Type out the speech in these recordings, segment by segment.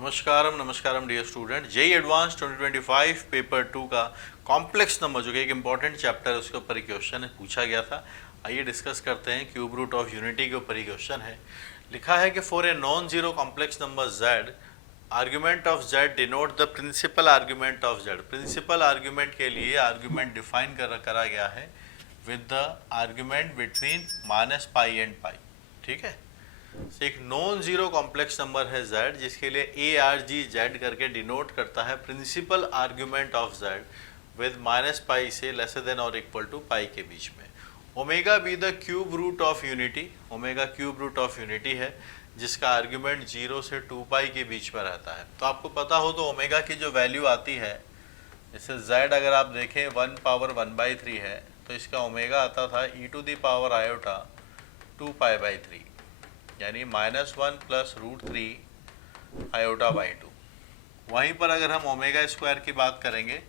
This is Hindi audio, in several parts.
नमस्कारम नमस्कारम dear student. JEE advanced 2025 paper 2 का कॉम्प्लेक्स नंबर जो कि एक इंपॉर्टेंट चैप्टर है उसके ऊपर ही क्वेश्चन है पूछा गया था। आइए डिस्कस करते हैं। क्यूब रूट ऑफ यूनिटी के ऊपर ही क्वेश्चन है। लिखा है कि for a non zero complex number z argument of z denote the principal argument of z। Principal argument के लिए आर्ग्यूमेंट डिफाइन करा गया है with the argument between -pi and pi. ठीक है, एक नॉन जीरो कॉम्प्लेक्स नंबर है z जिसके लिए ए आर जी जेड करके डिनोट करता है principal argument of z with -pi से लेसर देन और इक्वल टू पाई के बीच में। Omega be the cube root of unity. Omega cube root of unity है जिसका आर्ग्यूमेंट 0 से 2 पाई के बीच में रहता है। तो आपको पता हो तो ओमेगा की जो वैल्यू आती है, जैसे z अगर आप देखें 1 पावर 1/3 है तो इसका ओमेगा आता था e to the power iota 2 पाई/3 यानी -1 प्लस √3 आयोटा/2। वहीं पर अगर हम ओमेगा स्क्वायर की बात करेंगे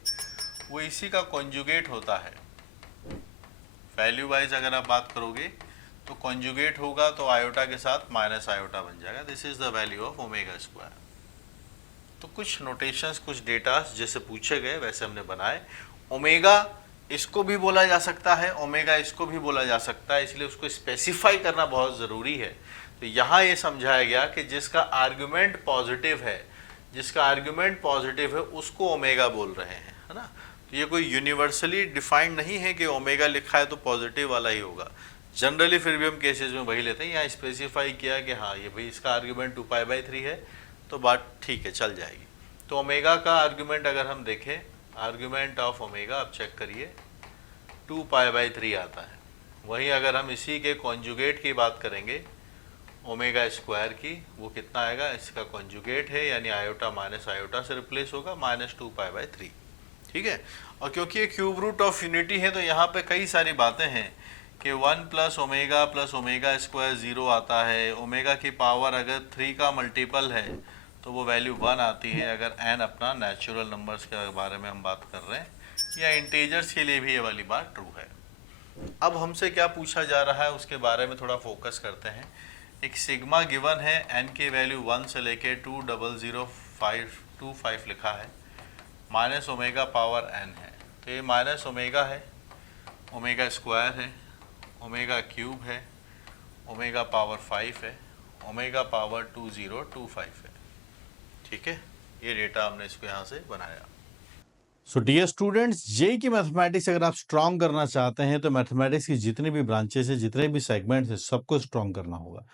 वो इसी का कॉन्जुगेट होता है। वैल्यू वाइज अगर आप बात करोगे तो कॉन्जुगेट होगा तो आयोटा के साथ माइनस आयोटा बन जाएगा। This is the value of omega square. तो कुछ नोटेशंस, कुछ डेटास जैसे पूछे गए वैसे हमने बनाए। ओमेगा इसको भी बोला जा सकता है, ओमेगा इसको भी बोला जा सकता है, इसलिए उसको स्पेसिफाई करना बहुत ज़रूरी है। तो यहाँ ये समझाया गया कि जिसका आर्गुमेंट पॉजिटिव है, जिसका आर्गुमेंट पॉजिटिव है उसको ओमेगा बोल रहे हैं, है ना। तो ये कोई यूनिवर्सली डिफाइंड नहीं है कि ओमेगा लिखा है तो पॉजिटिव वाला ही होगा। जनरली फिर भी हम केसेस में वही लेते हैं। यहाँ स्पेसिफाई किया कि हाँ ये भाई इसका आर्गुमेंट 2 पाई/3 है तो बात ठीक है, चल जाएगी। तो ओमेगा का आर्गुमेंट अगर हम देखें, आर्गुमेंट ऑफ ओमेगा आप चेक करिए 2 पाई/3 आता है। वहीं अगर हम इसी के कॉन्जुगेट की बात करेंगे ओमेगा स्क्वायर की, वो कितना आएगा, इसका कॉन्जुगेट है यानी आयोटा माइनस आयोटा से रिप्लेस होगा -2 पाई/3। ठीक है, और क्योंकि ये क्यूब रूट ऑफ यूनिटी है तो यहाँ पे कई सारी बातें हैं कि 1 प्लस ओमेगा स्क्वायर 0 आता है। ओमेगा की पावर अगर 3 का मल्टीपल है तो वो वैल्यू 1 आती है अगर n अपना नेचुरल नंबर्स के बारे में हम बात कर रहे हैं, या इंटीजर्स के लिए भी ये वाली बात ट्रू है। अब हमसे क्या पूछा जा रहा है उसके बारे में थोड़ा फोकस करते हैं। एक सिग्मा गिवन है, n की वैल्यू 1 से लेके 2000525 लिखा है, माइनस ओमेगा पावर n है। तो ये माइनस ओमेगा है, ओमेगा स्क्वायर है, ओमेगा क्यूब है, ओमेगा पावर 5 है, ओमेगा पावर 2025 है। ठीक है, ये डेटा हमने इसको यहाँ से बनाया। सो डियर स्टूडेंट्स, जेई की मैथमेटिक्स अगर आप स्ट्रॉन्ग करना चाहते हैं तो मैथमेटिक्स की जितनी भी ब्रांचेस है, जितने भी सेगमेंट्स हैं, सबको स्ट्रॉन्ग करना होगा।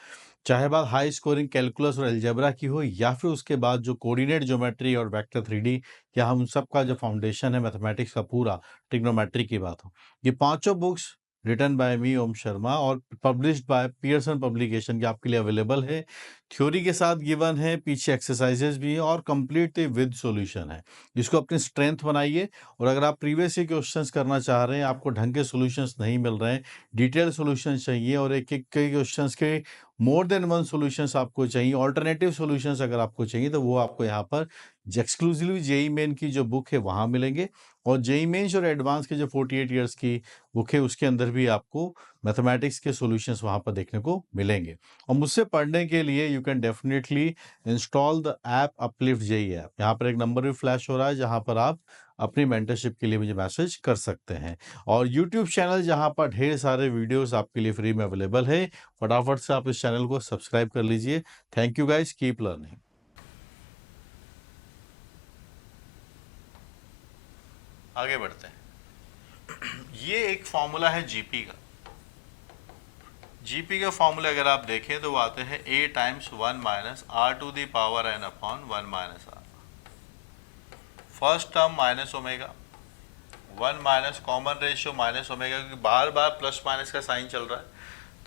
चाहे बात हाई स्कोरिंग कैलकुलस और अलजेब्रा की हो या फिर उसके बाद जो कोऑर्डिनेट ज्योमेट्री और वेक्टर 3D, या हम सबका जो फाउंडेशन है मैथमेटिक्स का पूरा ट्रिग्नोमेट्री की बात हो, ये पांचों बुक्स रिटन बाय मी ओम शर्मा और पब्लिश्ड बाय पियर्सन पब्लिकेशन के आपके लिए अवेलेबल है। थ्योरी के साथ गिवन है, पीछे एक्सरसाइजेस भी है और कंप्लीट विद सॉल्यूशन है। इसको अपनी स्ट्रेंथ बनाइए। और अगर आप प्रीवियस क्वेश्चंस करना चाह रहे हैं, आपको ढंग के सॉल्यूशंस नहीं मिल रहे हैं, डिटेल सॉल्यूशन चाहिए और एक एक कई क्वेश्चंस के मोर देन वन सॉल्यूशंस आपको चाहिए, ऑल्टरनेटिव सॉल्यूशंस अगर आपको चाहिए तो वो आपको यहाँ पर एक्सक्लूसिवली जेई मेन की जो बुक है वहाँ मिलेंगे। और जेई मेन्स और एडवांस के जो 48 ईयर्स की बुक है उसके अंदर भी आपको मैथमेटिक्स के सॉल्यूशंस वहाँ पर देखने को मिलेंगे। और मुझसे पढ़ने के लिए you can definitely install the app Uplift JEE app. यहाँ पर एक नंबर भी फ्लैश हो रहा है जहाँ पर आप अपनी मेंटरशिप के लिए मुझे मैसेज कर सकते हैं। और यूट्यूब चैनल जहाँ पर ढेर सारे वीडियोस आपके लिए फ्री में अवेलेबल है, फटाफट से आप इस चैनल को सब्सक्राइब कर लीजिए। Thank you guys, keep learning. आगे बढ़ते हैं। ये एक फॉर्मूला है जीपी का। जीपी का फॉर्मूला अगर आप देखें तो वो आते हैं a times 1 minus r to the power n upon 1 minus r। First term minus omega, 1 minus common ratio minus omega, क्योंकि बार बार प्लस माइनस का साइन चल रहा है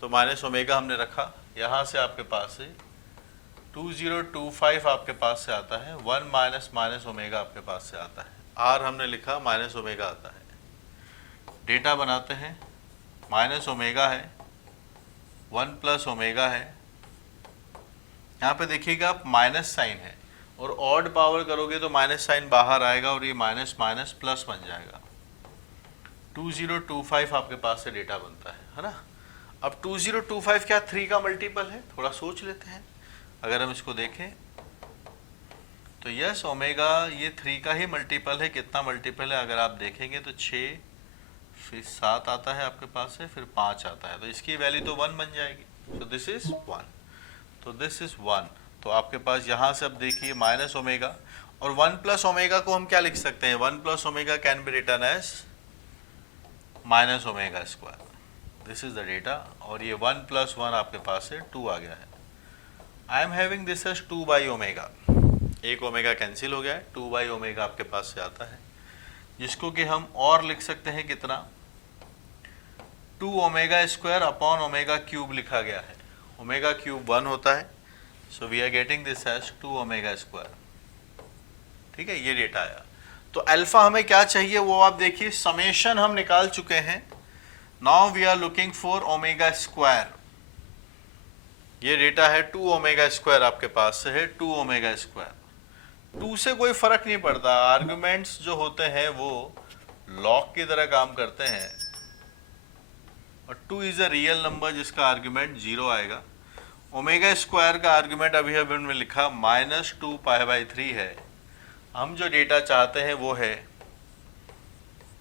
तो माइनस ओमेगा हमने रखा। यहाँ से आपके पास से 2025 आपके पास से आता है, 1 माइनस माइनस ओमेगा आपके पास से आता है, r हमने लिखा माइनस ओमेगा आता है। डेटा बनाते हैं, माइनस ओमेगा है, 1 प्लस ओमेगा है। यहाँ पे देखिएगा आप माइनस साइन है और ऑड पावर करोगे तो माइनस साइन बाहर आएगा और ये माइनस माइनस प्लस बन जाएगा। 2025 आपके पास से डेटा बनता है ना। अब 2025 क्या 3 का मल्टीपल है? थोड़ा सोच लेते हैं। अगर हम इसको देखें यस ओमेगा ये 3 का ही मल्टीपल है। कितना मल्टीपल है अगर आप देखेंगे तो 6, फिर 7 आता है आपके पास से, फिर 5 आता है, तो इसकी वैल्यू तो 1 बन जाएगी। सो दिस इज 1, तो दिस इज 1। तो आपके पास यहाँ से अब देखिए माइनस ओमेगा, और 1 प्लस ओमेगा को हम क्या लिख सकते हैं, 1 plus omega can be written as minus omega square. This is the data, और ये 1 प्लस 1 आपके पास से 2 आ गया है। I am having this as 2 by omega, एक ओमेगा कैंसिल हो गया है, 2 बाई ओमेगा आपके पास से आता है, जिसको कि हम और लिख सकते हैं कितना, 2 omega square upon omega cube लिखा गया है। ओमेगा क्यूब 1 होता है, so we are getting this as 2 omega square. ठीक है, ये डेटा आया। तो अल्फा हमें क्या चाहिए वो आप देखिए, समेशन हम निकाल चुके हैं। Now we are looking for omega square. ये डेटा है 2 ओमेगा स्क्वायर आपके पास से है, 2 ओमेगा स्क्वायर। 2 से कोई फर्क नहीं पड़ता, आर्गुमेंट्स जो होते हैं वो लॉग की तरह काम करते हैं, और 2 इज अ रियल नंबर जिसका आर्गुमेंट 0 आएगा। ओमेगा स्क्वायर का आर्गुमेंट अभी हमने लिखा -2 पाई बाई 3 है। हम जो डेटा चाहते हैं वो है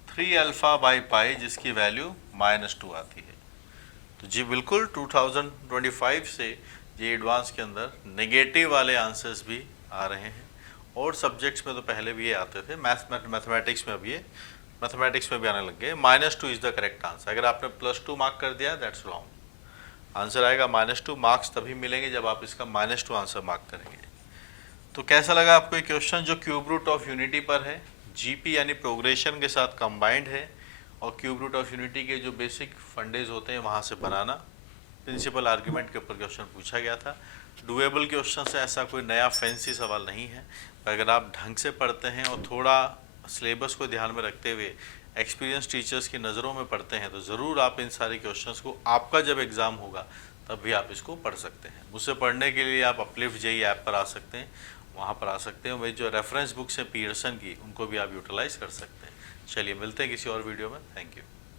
3 अल्फा बाई पाई, जिसकी वैल्यू -2 आती है। तो जी बिल्कुल 2025 से ये एडवांस के अंदर नेगेटिव वाले आंसर्स भी आ रहे हैं, और सब्जेक्ट्स में तो पहले भी ये आते थे, मैथमेटिक्स में अब ये मैथमेटिक्स में भी आने लग गए। -2 इज़ द करेक्ट आंसर। अगर आपने +2 मार्क कर दिया दैट्स रॉन्ग, आंसर आएगा -2। मार्क्स तभी मिलेंगे जब आप इसका -2 आंसर मार्क करेंगे। तो कैसा लगा आपको ये क्वेश्चन जो क्यूब रूट ऑफ यूनिटी पर है, जीपी यानी प्रोग्रेशन के साथ कंबाइंड है, और क्यूब रूट ऑफ यूनिटी के जो बेसिक फंडेज होते हैं वहाँ से बनाना। प्रिंसिपल आर्ग्यूमेंट के ऊपर क्वेश्चन पूछा गया था। डुएबल क्वेश्चन से ऐसा कोई नया फैंसी सवाल नहीं है, पर अगर आप ढंग से पढ़ते हैं और थोड़ा सिलेबस को ध्यान में रखते हुए एक्सपीरियंस टीचर्स की नज़रों में पढ़ते हैं तो ज़रूर आप इन सारे क्वेश्चंस को, आपका जब एग्ज़ाम होगा तब भी आप इसको पढ़ सकते हैं। मुझसे पढ़ने के लिए आप अपलिफ्ट जेई ऐप पर आ सकते हैं, वहाँ पर आ सकते हैं। वही जो रेफरेंस बुक्स हैं पीयरसन की, उनको भी आप यूटिलाइज़ कर सकते हैं। चलिए मिलते हैं किसी और वीडियो में। Thank you.